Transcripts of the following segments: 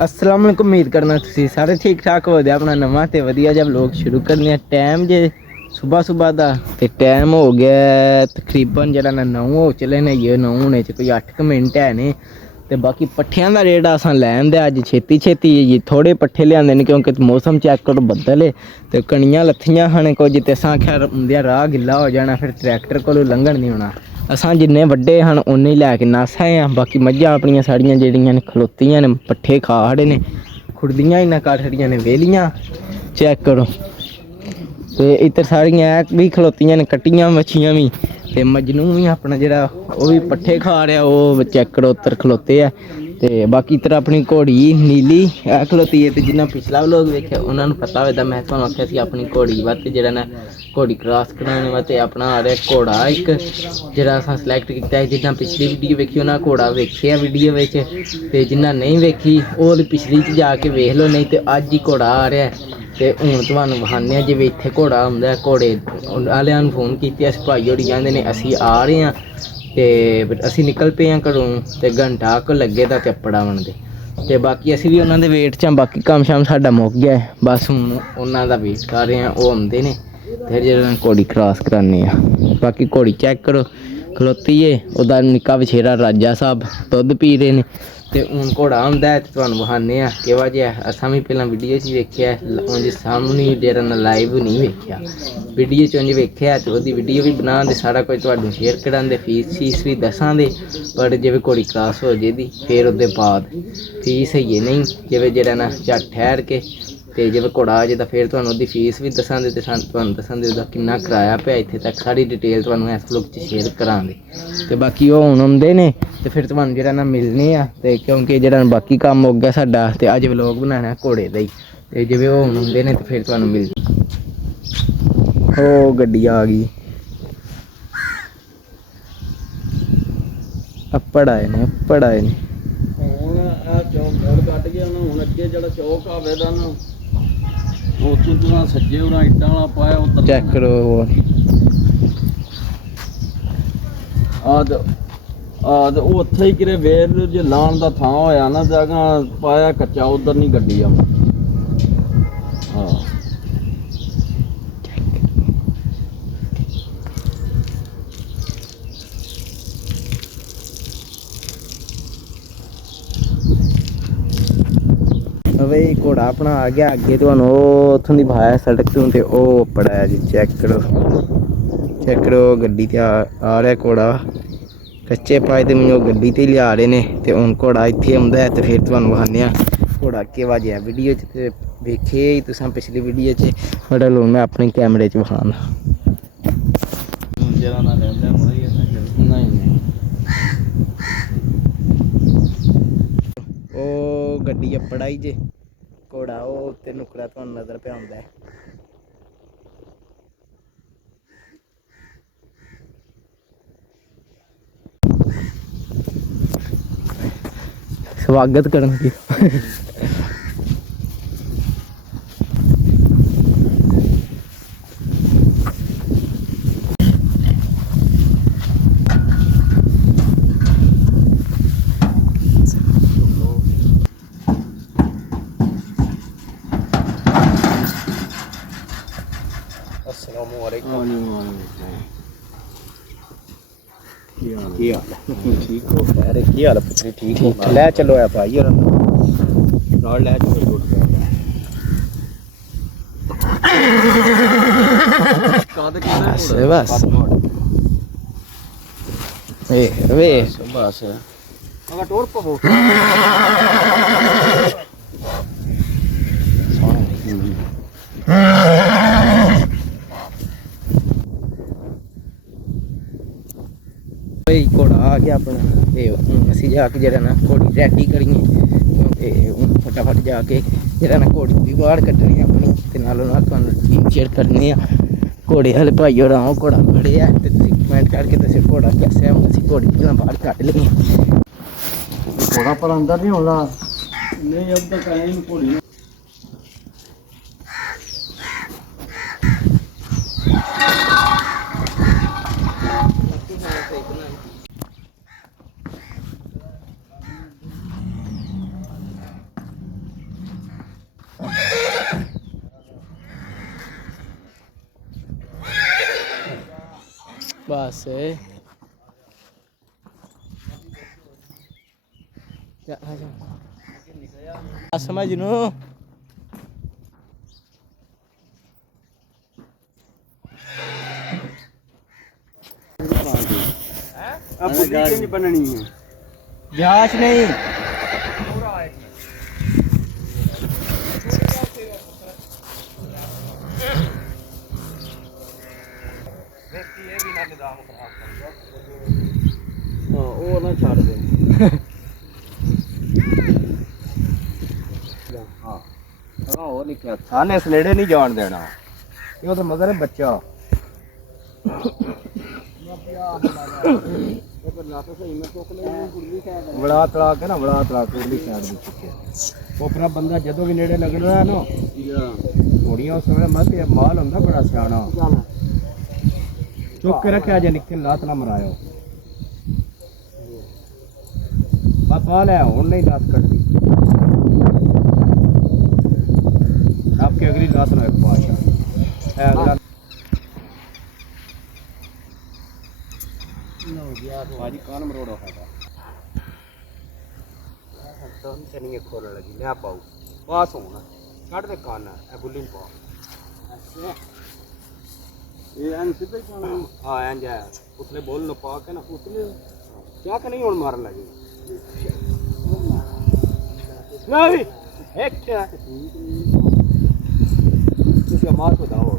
अस्सलाम वालेकुम। उम्मीद करना तुसी सारे ठीक ठाक हो जाए। अपना नवा तो वधिया जब लोग शुरू करने टाइम जे सुबह सुबह का तो टाइम हो गया तकरीबन जरा ना 9 हो चले ने ये 9 होने च कोई 8 मिनट है ने। तो बाकी पट्ठियां का रेट अस लैन दे अज छेती छेती थोड़े पट्ठे लियाने ने क्योंकि मौसम चेक करो बदल है तो कणियां लत्थियां खाने को जिते अस आख्या उंदा राह गिला हो जाना फिर ट्रैक्टर को लंघन नहीं होना। असां जिन्ने वड्डे हैं उन्ने लैके नस आए हैं। बाकी मझां अपनियां साड़ियां जेह्ड़ियां ने खलोतियां ने पट्ठे खा खड़े ने खुड़दियां इन्ना कर छड़ियां ने वेलियां चेक करो। तो इधर सारियां भी खलोतियां ने कट्टियां मच्छियां भी ते मजनू भी अपना जेह्ड़ा ओह् भी पट्ठे खा रहा ओह् चेक करो उधर खलोते है। ते बाकी इधर अपनी घोड़ी नीली है खलोती है। तो जिन्ना पिछला व्लॉग वेख्या उन्होंने पता होगा मैं तुहानू आख्या सी अपनी घोड़ी वास्ते जेह्ड़ा ना घोड़ी क्रॉस कराने वास्ते अपना आ रहा घोड़ा एक जेह्ड़ा असां सिलेक्ट कीता है। जिन्ना पिछली वीडियो वेखी उन्हें घोड़ा वेख्या वीडियो विच ते जिन्ना नहीं वेखी ओह् पिछली च जाके वेख लो नहीं तो अज ही घोड़ा आ रहा है। तो हूँ तुहानू विखाने जिवें इत्थे घोड़ा आंदा घोड़े आह्लेआं नूं फोन कीते अस भाई होरी कहंदे ने असीं आ रहे हैं तो असीं निकल पे हैं घरों तो घंटा क लगे दा चप्पड़ आवन दे। तो बाकी असीं भी उन्होंने वेट च बाकी कम्म शम्म साडा मुक गया है बस हूँ उन्हों का वेट कर रहे हैं वो आंदे ने फिर जो घोड़ी क्रॉस कराने। बाकी घोड़ी चेक करो खलोती है उदा निक्का बछेरा राजा साहब दुद्ध पी रहे हैं। तो हूँ घोड़ा आंदा है तो तुहानू विखाने केवा जिहा असां भी पहलां वीडियो च वेख्या उंज सामने जेह्ड़ा ना लाइव नहीं वेख्या वीडियो च उंज वेख्या तो ओहदी वीडियो भी बना दे सारा कुछ तुहानू शेयर करांदे फीस शीस भी दसां दे। पर जिवें घोड़ी क्रॉस हो जेदी फिर उहदे बाद फीस है ये नहीं जिवें जेह्ड़ा ना झट ठहर के तो जब घोड़ा आ जाए तो फिर तुहानू उहदी फीस भी दसां दे ते तुहानू दसां दे उहदा किन्ना कराया पिया इत्थे तक सारी डिटेल तुहानू इस व्लॉग च शेयर करांगे। तो बाकी ओह हुण आउंदे ने तो फिर तुहानू जेह्ड़ा ना मिलने आ ते क्योंकि जेह्ड़ा बाकी कम्म हो गया साडा ते अज व्लॉग बनाना घोड़े दा ही ते जिवें ओह हुण आउंदे ने तो फिर तुहानू मिल ओह गड्डी आ गई अप्पड़ आए ने अप्पड़ आए ने ਕੱਟ ਗਿਆ ਨਾ ਹੁਣ ਅੱਗੇ ਜਿਹੜਾ ਚੌਕ ਆਵੇ ਦਾ ਨਾ ਉੱਥੋਂ ਤੋਂ ਸੱਜੇ ਉਹਨਾਂ ਇੱਟਾਂ ਵਾਲਾ ਪਾਇਆ ਉੱਧਰ चेक करो ਆਦ ਉਹ ਉੱਥੇ ਹੀ ਕਿਰੇ ਵੇਰ ਜੇ ਲਾਣ ਦਾ ਥਾਂ ਹੋਇਆ ਨਾ ਜਗ੍ਹਾ ਪਾਇਆ ਕੱਚਾ ਉਧਰ ਨਹੀਂ ਗੱਡੀ ਆਉਂਦੀ। ਹਾਂ भाई घोड़ा अपना आ गया अगे तो उतों की भाया सड़क तो पड़ा जी चेक करो गड्डी ते आ रहा घोड़ा कच्चे पाए तो मैं गड्डी ते लिया रहे ने तो हूँ घोड़ा इत्थे आंदा है तो फिर तुहानू विखाने घोड़ा केवा जिहा वीडियो च वेखे ही तुसां पिछली वीडियो च बड़ा लोग मैं अपने कैमरे च विखाना ओ गड्डी अपड़ आई जे घोड़ा वो उत्ते नुकड़ा तुहानू नज़र पे आंदा है। स्वागत करेंगे ठीक हो अरे की हाल पुत्री ठीक हो ले चलो है भाई और ले चलो बस वे बस अगर टोर पवो भाई घोड़ा आ गया अपना ते हुण असीं जाके जरा ना घोड़ी रेडी करिए क्योंकि हुण फटाफट जाके जरा ना घोड़ी भी बाहर कड्ढनी अपनी ते नालों नाल तुहानू शेयर करने घोड़े वाले भाई होर आओ घोड़ा खड़े है तो कमेंट करके दस्सो घोड़ा कैसे है। असीं घोड़ी भी बाहर कड्ढ लेंगे घोड़ा पर अंदर नहीं होना नहीं अब तक आए घोड़ी ਬਸ ਸਮਝ ਨੂੰ नहीं बननी है ਵਿਆਹ ਨਹੀਂ वो ना छाड़ दे हाँ वो लिखा थाने सनेड़े नहीं जान देना ये तो मगर है बच्चा बड़ा तला के ना बड़ा तला टोली साइड में चुके वो अपना बंदा जदों भी नेड़े लगना है ना घोड़ियां उस समय मत माल होंदा बड़ा सियाना चुक के रखे जे निकल लात ना मरायो बस माल है हुन नहीं लात कट दी आपके अगली लात ना एक पाशा है अगला भाजी कान मरोड़ा है तो हमसे नहीं खोलने लगी ले पाऊ पास होना काट दे कान है बुल्ली पा ये एन सीधे कान हां एन जा उतले बोल लो पा के ना उतले क्या के नहीं होन मारने लगी नहीं एक क्या इसका मार को दाओ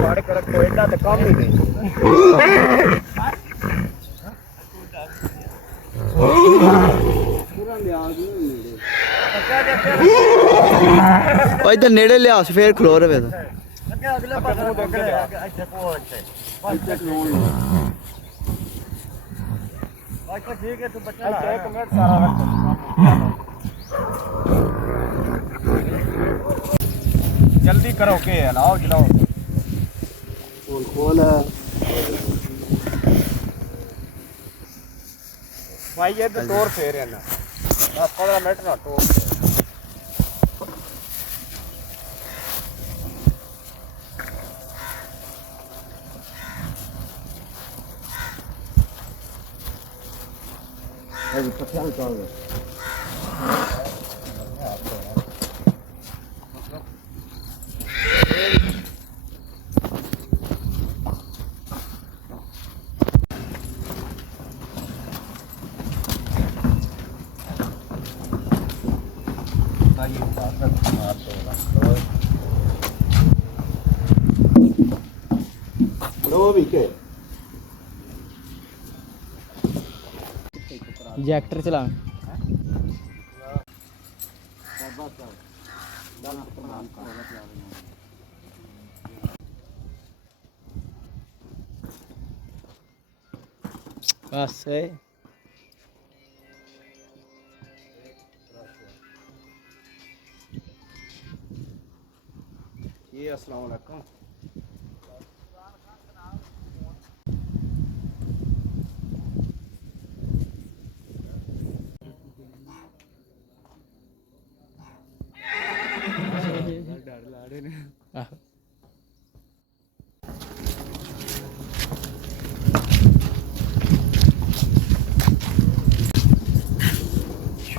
पाड़ कर कोयला तो काम ही नहीं पूरा लिहाज नहीं ਉਹ ਇਧਰ ਨੇੜੇ ਲਿਆ ਫੇਰ ਖਲੋ ਰਵੇ ਤਾਂ अगले पासे ਇੱਥੇ ਪਹੁੰਚ ਇੱਥੇ ਲੋਨ अच्छा ठीक है तू बच्चा ला एक मिनट सारा जल्दी करो के है लाओ जलाओ खोल खोल भाई ये तो तोड़ फेर है ना 10-15 मिनट ना तोड़ अभी पत्थर उतार दो लो भी के ਜੈਕਟਰ ਚਲਾ बस ये अस्सलाम वालेकुम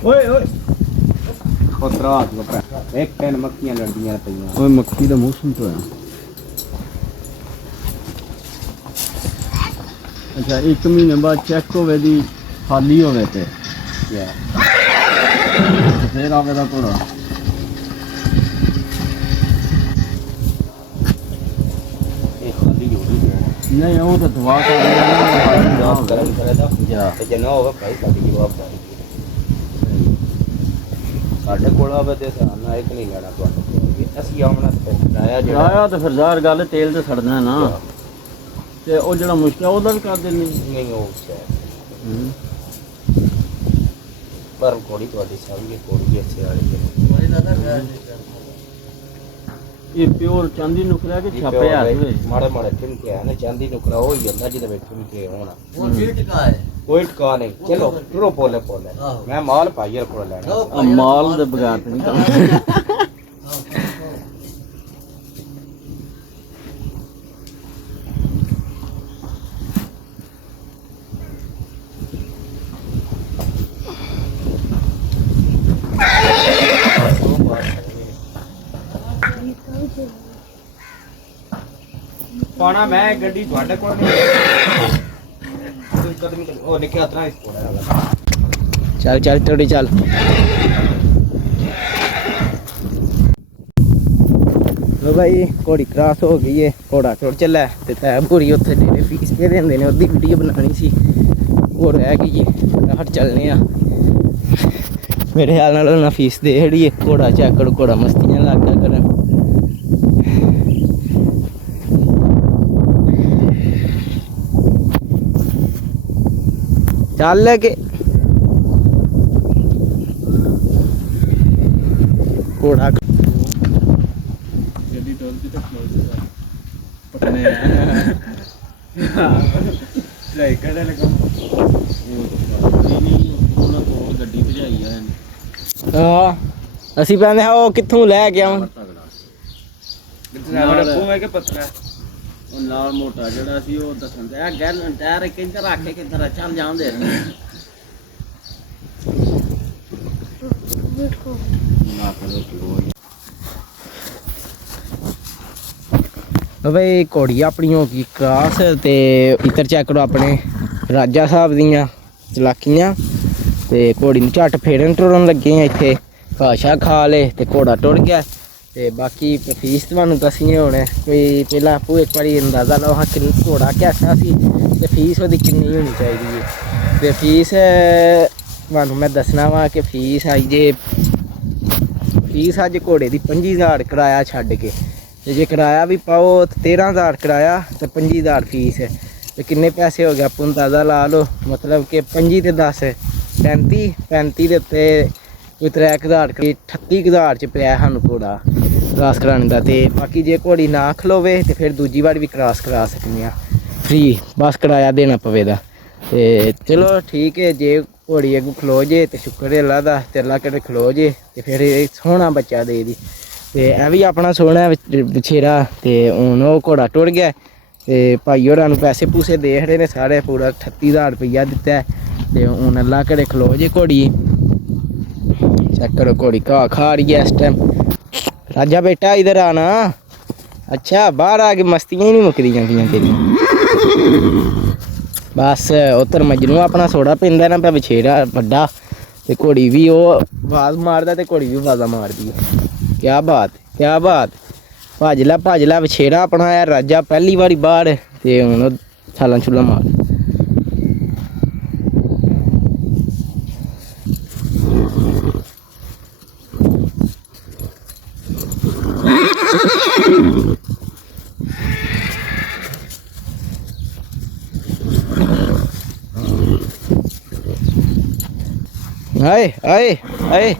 ओए ओए खोतरा एक पेन मक्खियां लड़दियां पईयां ओए मक्खी दा मौसम तो है अच्छा एक महीने बाद चेक होवे दी खाली होवे ते या फिर आवे दा कोड़ा ये खाली हो गई नहीं वो तो दवा कर रहा गरम करे दा या ते जना होवे भाई साडी जवाबदारी ਸਾਡੇ ਕੋਲ ਆਵੇ ਤੇ ਸਾਨਾ ਇੱਕ ਨਹੀਂ ਲੈਣਾ ਤੁਹਾਨੂੰ ਅਸੀਂ ਆਉਣਾ ਤੇ ਲਾਇਆ ਜਿਹੜਾ ਲਾਇਆ ਤੇ ਫਿਰ ਜ਼ਾਹਰ ਗੱਲ ਤੇਲ ਤੇ ਸੜਨਾ ਨਾ ਤੇ ਉਹ ਜਿਹੜਾ ਮੁਸ਼ਕਿਲ ਉਹਦਾ ਵੀ ਕਰ ਦੇਣੀ ਨਹੀਂ ਉਹ ਪਰ ਕੋੜੀ ਤੁਹਾਡੀ ਸਾਹਮਣੇ ਕੋੜੀ ਅੱਛੇ ਵਾਲੀ ਹੈ ਇਹ ਪਿਓਰ ਚਾਂਦੀ ਨੁਕਰਾ ਕੇ ਛਾਪਿਆ ਹੋਵੇ ਮਾੜੇ ਮਾੜੇ ਠਿਮਕੇ ਆ ਨਾ ਚਾਂਦੀ ਨੁਕਰਾ ਉਹ ਹੀ ਹੁੰਦਾ ਜਿਹਦੇ ਵਿੱਚ ਠਿਮਕੇ ਹੋਣਾ ਉਹ ਟਿਕਾ ਹੈ कोई टिका नहीं चलो टुरो पोले पोले मैं माल पाइयर को लेना माल दे बगैर नहीं ਪਾਣਾ ਮੈਂ ਗੱਡੀ ਤੁਹਾਡੇ ਕੋਲ ਨਹੀਂ ਕਦਮ ਉਹ ਲਿਖਿਆ ਤਰਾ ਇਸ ਕੋਲ ਚੱਲ ਚੱਲ ਥੋੜੀ ਚੱਲ ਲੋ ਭਾਈ ਘੋੜੀ ਕ੍ਰਾਸ ਹੋ ਗਈ ਏ ਘੋੜਾ ਛੋੜ ਚੱਲਾ ਤੇ ਤੈ ਪੂਰੀ ਉੱਥੇ ਡੇਰੇ ਫੀਸ ਪੇ ਦਿੰਦੇ ਨੇ ਉਹਦੀ ਵੀਡੀਓ ਬਣਾਣੀ ਸੀ ਹੋਰ ਰਹਿ ਗਈ ਹਟ ਚੱਲਨੇ ਆ ਮੇਰੇ ਹਾਲ ਨਾਲ ਉਹਨਾਂ ਫੀਸ ਦੇ ਜਿਹੜੀ ਇੱਕ ਘੋੜਾ ਚੈੱਕ ਕਰੋ ਘੋੜਾ ਮਸਤੀਆਂ ਲੱਗਾ ਕਰਨ ਚੱਲ ਕੇ ਘੋੜਾ ਗੱਡੀ ਡੋਲ ਦੀ ਤਾਂ ਖਲੋਜ ਪਟਨੇ ਲੈ ਕਿਹੜੇ ਲਗਾ ਨਹੀਂ ਉਹਨਾਂ ਕੋਲ ਗੱਡੀ ਭਜਾਈ ਆ ਹਾਂ ਅਸੀਂ ਕਹਿੰਦੇ ਹਾਂ ਉਹ ਕਿੱਥੋਂ ਲੈ ਕੇ ਆਵਾਂ ਉਹ ਨਾਲ ਮੋਟਾ ਜਿਹੜਾ ਸੀ ਉਹ ਦੱਸਣ ਤੇ ਆ ਗੈਲ ਟਾਇਰ ਕਿੱਧਰ ਰੱਖੇ ਕਿੱਧਰ ਚੱਲ ਜਾਂਦੇ ਦੇਖੋ ਨਾ ਕਰੋ ਬਈ ਘੋੜੀ ਆਪਣੀ ਹੋ ਗਈ ਕ੍ਰਾਸ ਤੇ ਇੱਧਰ ਚੈੱਕ ਕਰੋ ਆਪਣੇ ਰਾਜਾ ਸਾਹਿਬ ਦੀਆਂ ਚਲਾਕੀਆਂ ਤੇ ਘੋੜੀ ਨੂੰ ਝੱਟ ਫੇਰਨ ਟੁਰਨ ਲੱਗੇ ਆ ਇੱਥੇ ਘਾਸ਼ਾ ਖਾ ਲੇ ਤੇ ਘੋੜਾ ਟੁਰ ਗਿਆ ਤੇ ਬਾਕੀ ਫੀਸ ਤੁਹਾਨੂੰ ਦੱਸਣੀ ਹੁਣ ਕੋਈ ਪਹਿਲਾਂ ਆਪੂ ਇੱਕ ਵਾਰੀ ਅੰਦਾਜ਼ਾ ਲਾਓ ਹਾਂ ਕਿੰਨੀ ਘੋੜਾ ਕਿਹਦਾ ਸੀ ਤੇ ਫੀਸ ਉਹਦੀ ਕਿੰਨੀ ਹੋਣੀ ਚਾਹੀਦੀ ਹੈ ਤੇ ਫੀਸ ਤੁਹਾਨੂੰ ਮੈਂ ਦੱਸਣਾ ਵਾ ਕਿ ਫੀਸ ਆਈ ਜੇ ਫੀਸ ਅੱਜ ਘੋੜੇ ਦੀ 25000 ਕਿਰਾਇਆ ਛੱਡ ਕੇ ਤੇ ਜੇ ਕਿਰਾਇਆ ਵੀ ਪਾਓ 13000 ਕਿਰਾਇਆ ਤੇ 25000 ਫੀਸ ਤੇ ਕਿੰਨੇ ਪੈਸੇ ਹੋ ਗਏ ਆਪਾਂ ਅੰਦਾਜ਼ਾ ਲਾ ਲਓ ਮਤਲਬ ਕਿ 25 ਤੇ 10 35 ਦੇ ਉੱਤੇ ਕੋਈ 3000 38000 ਚ ਪਿਆ ਸਾਨੂੰ ਘੋੜਾ ਕ੍ਰਾਸ ਕਰਾਉਣ ਦਾ ਤੇ ਬਾਕੀ ਜੇ ਘੋੜੀ ਨਾ ਖਲੋਵੇ ਤੇ ਫਿਰ ਦੂਜੀ ਵਾਰ ਵੀ ਕ੍ਰਾਸ ਕਰਾ ਸਕਦੇ ਆ ਫ੍ਰੀ ਬਸ ਕਿਰਾਇਆ ਦੇਣਾ ਪਵੇਗਾ ਤੇ ਚਲੋ ਠੀਕ ਹੈ ਜੇ ਘੋੜੀ ਅੱਗੋਂ ਖਲੋ ਜੇ ਤੇ ਸ਼ੁਕਰ ਹੈ ਅੱਲਾ ਦਾ ਤੇ ਅੱਲਾ ਕਿਤੇ ਖਲੋ ਜੇ ਤੇ ਫਿਰ ਇਹ ਸੋਹਣਾ ਬੱਚਾ ਦੇ ਦੀ ਤੇ ਇਹ ਵੀ ਆਪਣਾ ਸੋਹਣਾ ਬਛੇਰਾ ਤੇ ਹੁਣ ਉਹ ਘੋੜਾ ਟੁਰ ਗਿਆ ਤੇ ਭਾਈ ਹੋਰਾਂ ਨੂੰ ਪੈਸੇ ਪੂਸੇ ਦੇ ਰਹੇ ਨੇ ਸਾਰੇ ਪੂਰਾ 38000 ਰੁਪਈਆ ਦਿੱਤਾ ਤੇ ਹੁਣ ਅੱਲਾ ਕਿਤੇ ਖਲੋ ਜੇ ਘੋੜੀ चेक करो घोड़ी घाह खा रही है इस टाइम राजा बेटा इधर आना अच्छा बाहर आके मस्तियां ही नहीं मुकदियां पियां तेरियां बस उधर मजनू अपना सोड़ा पींदा ना पे बछेरा बड़ा ते घोड़ी भी वो आवाज मारदा ते घोड़ी भी आवाज़ा मारदी है क्या बात भज ला बछेरा अपना है राजा पहली बारी बाहर ते हुण छालां छुलां मार आए आए आए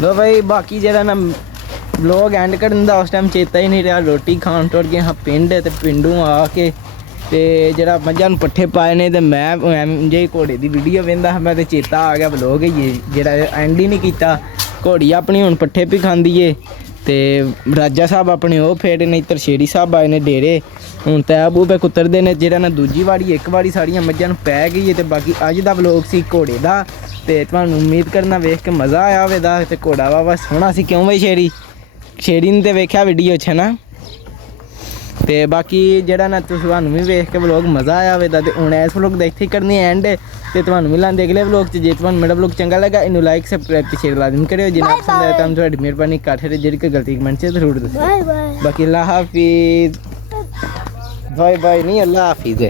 लो भाई बाकी जरा ना व्लॉग एंड करन दा उस टाइम चेता ही नहीं रहा रोटी खान टुर गए हाँ पिंड ते पिंडों आके ते जरा मझां पट्ठे पाए ने ते मैं जे घोड़े की वीडियो वेंदा मैं ते चेता आ गया व्लॉग ही जरा एंड ही नहीं किया घोड़ी अपनी हुण पट्ठे भी खांदी है ते राजा साहब अपने वो फेरे ने तरशेड़ी साहब आए ने डेरे हुण तै बू पे कुतरदे ने जरा ना दूजी वारी एक वारी साड़ियां मझां पै गई है ते बाकी अज दा व्लॉग सी घोड़े दा ਤੇ ਤੁਹਾਨੂੰ ਉਮੀਦ ਕਰਨਾ ਵੇਖ ਕੇ ਮਜ਼ਾ ਆਇਆ ਹੋਵੇਗਾ ਤੇ ਘੋੜਾ ਵਾਵਾ ਸੋਹਣਾ ਸੀ ਕਿਉਂ ਬਈ ਸ਼ੇਰੀ ਨੂੰ ਤੇ ਵੇਖਿਆ ਵੀਡੀਓ 'ਚ ਨਾ ਤੇ ਬਾਕੀ ਜਿਹੜਾ ਨਾ ਤੁਹਾਨੂੰ ਵੀ ਵੇਖ ਕੇ ਵਲੌਗ ਮਜ਼ਾ ਆਇਆ ਹੋਵੇਗਾ ਤੇ ਹੁਣ ਇਸ ਵਲੌਗ ਦਾ ਇੱਥੇ ਕਰਨੀ ਐਂਡ ਤੇ ਤੁਹਾਨੂੰ ਮਿਲਾਂਗੇ ਅਗਲੇ ਵਲੌਗ 'ਚ ਜੇ ਤੁਹਾਨੂੰ ਮੇਰਾ ਵਲੌਗ ਚੰਗਾ ਲੱਗਾ ਇਹਨੂੰ ਲਾਈਕ ਸਬਸਕ੍ਰਾਈਬ ਤੇ ਸ਼ੇਅਰ ਲਾਜ਼ਮ ਕਰਿਓ ਜੇ ਨਾ ਪਸੰਦ ਆਇਆ ਤਾਂ ਤੁਹਾਡੀ ਮਿਹਰਬਾਨੀ ਕਾਠੇ ਜਿਹੜੀ ਕੋਈ ਗਲਤੀ ਕਮੈਂਟ 'ਚ ਜ਼ਰੂਰ ਦੱਸੋ ਬਾਕੀ ਅੱਲਾ ਹਾਫਿਜ਼ ਬਾਏ ਬਾਏ ਨਹੀਂ ਅੱਲਾ ਹਾਫਿਜ਼